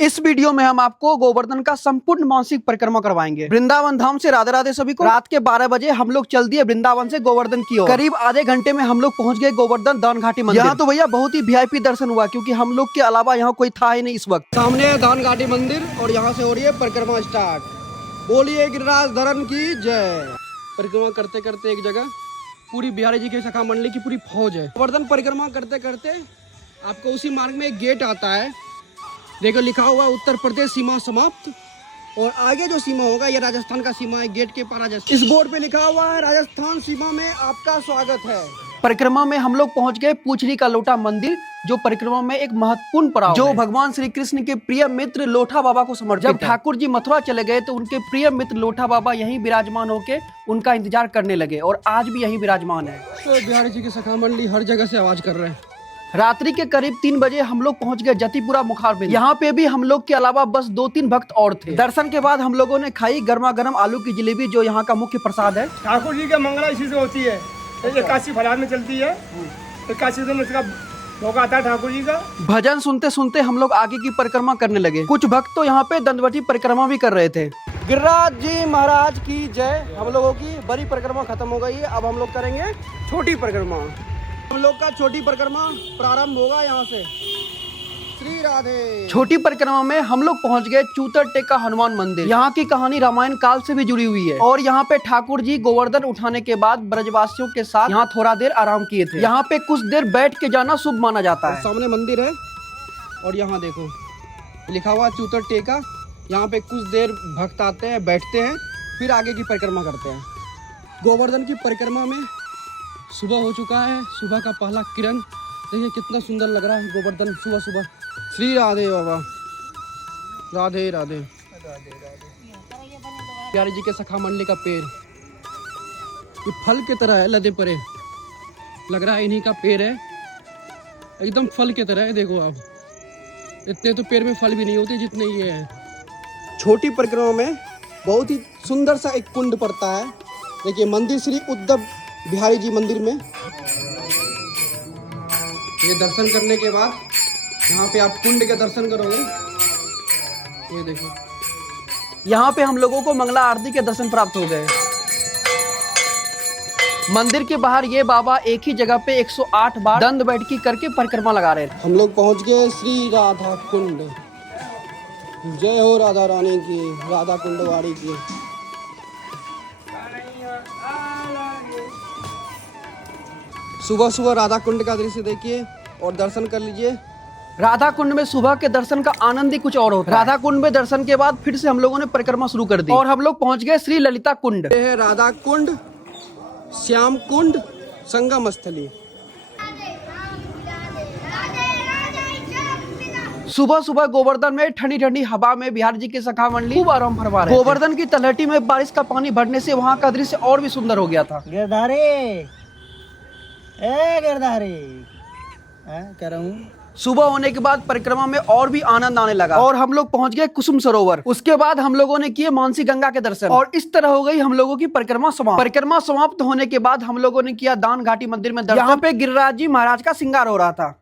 इस वीडियो में हम आपको गोवर्धन का संपूर्ण मानसिक परिक्रमा करवाएंगे। वृंदावन धाम से राधे राधे सभी को। रात के 12 बजे हम लोग चल दिए वृंदावन से गोवर्धन की ओर। करीब आधे घंटे में हम लोग पहुंच गए गोवर्धन दान घाटी मंदिर। यहाँ तो भैया बहुत ही वीआईपी दर्शन हुआ, क्योंकि हम लोग के अलावा यहाँ कोई था ही नहीं इस वक्त। सामने है दान घाटी मंदिर और यहाँ से हो रही है परिक्रमा स्टार्ट। बोलिए गिरिराज धरन की जय। परिक्रमा करते करते एक जगह पूरी बिहारी जी की शाखा मंडली की पूरी फौज है। गोवर्धन परिक्रमा करते करते आपको उसी मार्ग में एक गेट आता है, देखो लिखा हुआ है उत्तर प्रदेश सीमा समाप्त, और आगे जो सीमा होगा ये राजस्थान का सीमा है। गेट के पार राजस्थान, इस बोर्ड पे लिखा हुआ है राजस्थान सीमा में आपका स्वागत है। परिक्रमा में हम लोग पहुंच गए पूछड़ी का लोटा मंदिर, जो परिक्रमा में एक महत्वपूर्ण पड़ाव जो भगवान श्री कृष्ण के प्रिय मित्र लोठा बाबा को समर्पित। जब ठाकुर जी मथुरा चले गए तो उनके प्रिय मित्र लोठा बाबा यहीं विराजमान होके उनका इंतजार करने लगे, और आज भी यहीं विराजमान है। तो बिहारी जी की शाखा मंडली हर जगह से आवाज कर रहे हैं। रात्रि के करीब 3 बजे हम लोग पहुंच गए जतिपुरा मुखारबिंद। यहाँ पे भी हम लोग के अलावा बस 2-3 भक्त और थे। दर्शन के बाद हम लोगों ने खाई गर्मा गर्म आलू की जलेबी, जो यहाँ का मुख्य प्रसाद है। ठाकुर जी का मंगला इसी से होती है। काशी फलाद में चलती है, काशी में इसका मौका आता है ठाकुर जी का। भजन सुनते सुनते हम लोग आगे की परिक्रमा करने लगे। कुछ भक्त तो यहाँ पे दंडवती परिक्रमा भी कर रहे थे। गिरिराज जी महाराज की जय। हम लोगों की बड़ी परिक्रमा खत्म हो गई है, अब हम लोग करेंगे छोटी परिक्रमा। हम लोग का छोटी परिक्रमा प्रारंभ होगा यहाँ से। श्री राधे। छोटी परिक्रमा में हम लोग पहुँच गए चूतर टेका हनुमान मंदिर। यहाँ की कहानी रामायण काल से भी जुड़ी हुई है, और यहाँ पे ठाकुर जी गोवर्धन उठाने के बाद ब्रजवासियों के साथ यहाँ थोड़ा देर आराम किए थे। यहाँ पे कुछ देर बैठ के जाना शुभ माना जाता है। सामने मंदिर है और यहाँ देखो लिखा हुआ चूतर टेका। यहाँ पे कुछ देर भक्त आते हैं, बैठते हैं, फिर आगे की परिक्रमा करते हैं। गोवर्धन की परिक्रमा में सुबह हो चुका है। सुबह का पहला किरण देखिए कितना सुंदर लग रहा है गोवर्धन सुबह सुबह। श्री राधे बाबा, राधे राधे। प्यारे जी के सखा मंडली का पेड़ ये फल की तरह है, लदे परे लग रहा है इन्हीं का पेड़ है, एकदम फल की तरह है। देखो आप, इतने तो पेड़ में फल भी नहीं होते जितने ये है। छोटी परिक्रमा में बहुत ही सुंदर सा एक कुंड पड़ता है। देखिए मंदिर श्री उद्धव बिहारी जी मंदिर में। ये दर्शन करने के बाद यहाँ पे आप कुंड के दर्शन करोगे। ये देखो यहाँ पे हम लोगों को मंगला आरती के दर्शन प्राप्त हो गए। मंदिर के बाहर ये बाबा एक ही जगह पे 108 बार दंड बैठकी करके परिक्रमा लगा रहे थे। हम लोग पहुँच गए श्री राधा कुंड। जय हो राधा रानी की, राधा कुंडवाड़ी की। सुबह सुबह राधा कुंड का दृश्य देखिए और दर्शन कर लीजिए। राधा कुंड में सुबह के दर्शन का आनंद ही कुछ और होता है। राधा कुंड में दर्शन के बाद फिर से हम लोगों ने परिक्रमा शुरू कर दी और हम लोग पहुंच गए श्री ललिता कुंड। ये है राधा कुंड, श्याम कुंड, संगम स्थली। सुबह सुबह गोवर्धन में ठंडी ठंडी हवा में बिहार जी की शाखा मंडली खूब आराम फरमा रहे थे। गोवर्धन की तलहटी में बारिश का पानी भरने से वहाँ का दृश्य और भी सुंदर हो गया था। कह रहा हूँ सुबह होने के बाद परिक्रमा में और भी आनंद आने लगा और हम लोग पहुंच गए कुसुम सरोवर। उसके बाद हम लोगों ने किए मानसी गंगा के दर्शन और इस तरह हो गई हम लोगों की परिक्रमा समाप्त। परिक्रमा समाप्त होने के बाद हम लोगों ने किया दान घाटी मंदिर में दर्शन। यहाँ पे गिरिराज जी महाराज का श्रृंगार हो रहा था।